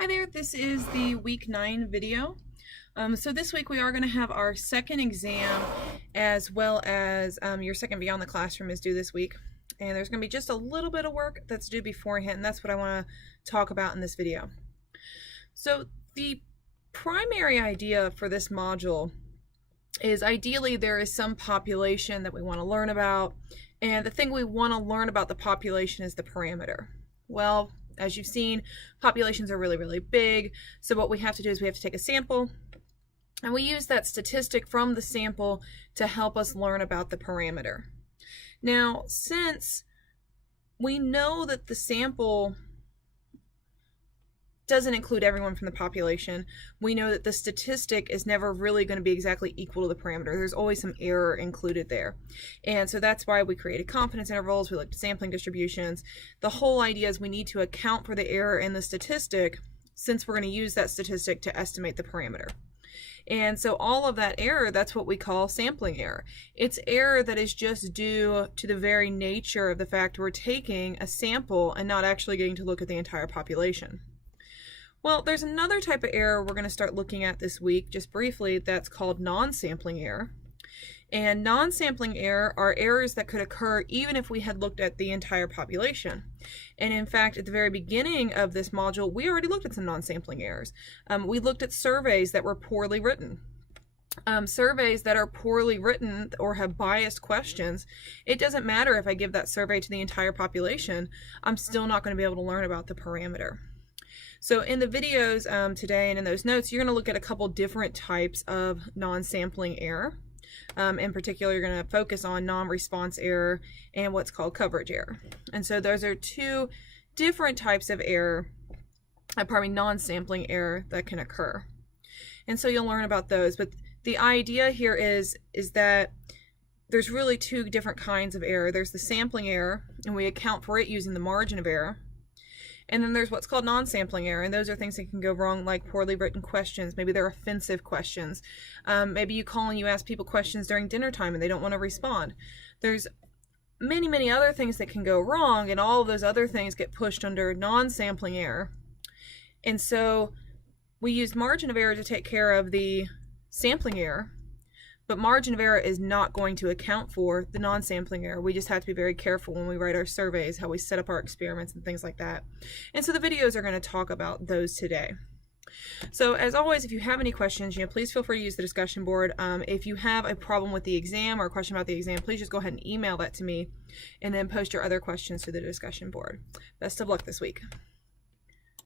Hi there, this is the week 9 video. So this week we are going to have our second exam as well as your second Beyond the Classroom is due this week. And there's going to be just a little bit of work that's due beforehand, and that's what I want to talk about in this video. So the primary idea for this module is ideally there is some population that we want to learn about, and the thing we want to learn about the population is the parameter. Well, as you've seen, populations are really big, so what we have to do is we have to take a sample, and we use that statistic from the sample to help us learn about the parameter. Now, since we know that the sample doesn't include everyone from the population, we know that the statistic is never really going to be exactly equal to the parameter. There's always some error included there. And so that's why we created confidence intervals, we looked at sampling distributions. The whole idea is we need to account for the error in the statistic since we're going to use that statistic to estimate the parameter. And so all of that error, that's what we call sampling error. It's error that is just due to the very nature of the fact we're taking a sample and not actually getting to look at the entire population. Well, there's another type of error we're going to start looking at this week, just briefly, that's called non-sampling error. And non-sampling error are errors that could occur even if we had looked at the entire population. And in fact, at the very beginning of this module, we already looked at some non-sampling errors. We looked at surveys that were poorly written. Surveys that are poorly written or have biased questions, it doesn't matter if I give that survey to the entire population, I'm still not going to be able to learn about the parameter. So in the videos today and in those notes, you're going to look at a couple different types of non-sampling error. In particular, you're going to focus on non-response error and what's called coverage error. And so those are two different types of error, non-sampling error that can occur. And so you'll learn about those. But the idea here is that there's really two different kinds of error. There's the sampling error, and we account for it using the margin of error. And then there's what's called non-sampling error, and those are things that can go wrong, like poorly written questions. Maybe they're offensive questions. Maybe you call and you ask people questions during dinner time and they don't want to respond. There's many other things that can go wrong, and all of those other things get pushed under non-sampling error. And so we use margin of error to take care of the sampling error, but margin of error is not going to account for the non-sampling error. We just have to be very careful when we write our surveys, how we set up our experiments and things like that. And so the videos are going to talk about those today. So as always, if you have any questions, please feel free to use the discussion board. If you have a problem with the exam or a question about the exam, please just go ahead and email that to me and then post your other questions to the discussion board. Best of luck this week.